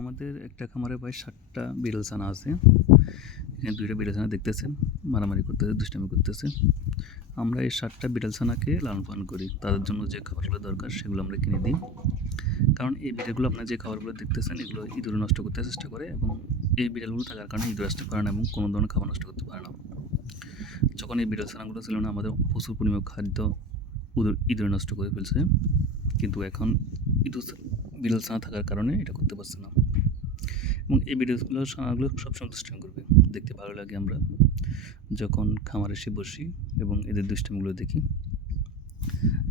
আমাদের একটা খামারে প্রায় ৭টা বিড়াল ছানা আছে। এখানে ২টা বিড়াল ছানা দেখতেছেন মারামারি করতেছে, দুষ্টামি করতেছে। আমরা এই ৭টা বিড়াল ছানাকে লালন-পালন করি। তাদের জন্য যে খাবারগুলো দরকার সেগুলো আমরা কিনে দিই। কারণ এই বিড়ালগুলো আপনারা যে খাবারগুলো দেখতেছেন এগুলো ইঁদুরে নষ্ট করতে চেষ্টা করে এবং এই বিড়ালগুলো থাকার কারণে ইঁদুর আসতে পারে না এবং কোনো ধরনের খাবার নষ্ট করতে পারে না। যখন এই বিড়াল ছানাগুলো ছিল না আমাদের প্রচুর পরিমাণ খাদ্য ইঁদুরে নষ্ট করে ফেলছে। কিন্তু এখন বিড়াল ছানা থাকার কারণে এটা করতে পারছে না। এবং এই ভিডিওগুলো ছানাগুলো সবসময় দুষ্টামি করবে। দেখতে ভালো লাগে আমরা যখন খামারে এসে বসি এবং এদের দুষ্টামিগুলো দেখি।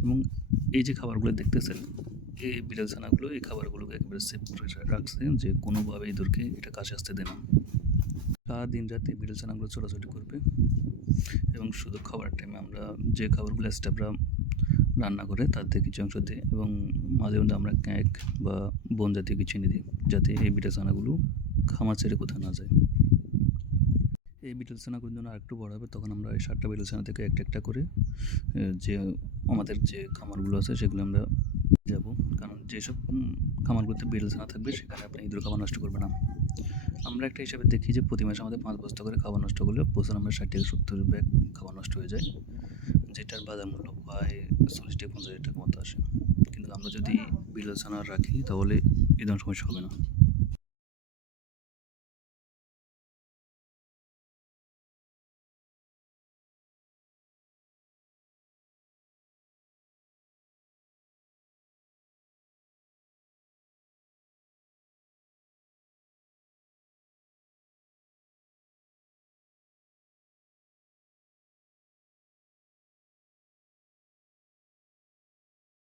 এবং এই যে খাবারগুলো দেখতেছেন এই বিড়াল ছানাগুলো এই খাবারগুলোকে একেবারে সেভ করে রাখছে যে কোনোভাবে ইঁদুরকে এটা কাছে আসতে দেয় না। সারাদিন রাতে বিড়াল ছানাগুলো ছোটাছুটি করবে এবং শুধু খাবার টাইমে আমরা যে খাবারগুলো স্টাফরা রান্না করে তার থেকে কিছু অংশ দিই এবং মাঝে মধ্যে আমরা কেক বা বন জাতীয় কিছু এনে দিই যাতে এই বিড়াল ছানাগুলো খামার ছেড়ে কোথাও না যায়। এই বিটল ছানাগুলোর জন্য আরেকটু বড় হবে তখন আমরা এই ৭টা বিটল ছানা থেকে একটা করে যে আমাদের যে খামারগুলো আছে সেগুলো আমরা যাব। কারণ যেসব খামারগুলোতে বিটল ছানা থাকবে সেখানে আপনি ইঁদুর খাবার নষ্ট করবে না। আমরা একটা হিসাবে দেখি যে প্রতি মাসে আমাদের ৫ বস্তা করে খাবার নষ্ট করলে বছর আমরা ৬০ থেকে ৭০ ব্যাগ খাবার নষ্ট হয়ে যায়, যেটার বাজার মূল্য প্রায় ৪০ থেকে ৫০ হাজার টাকার মতো আসে। কিন্তু আমরা যদি বিটল ছানা রাখি তাহলে এই ধরনের সমস্যা হবে না।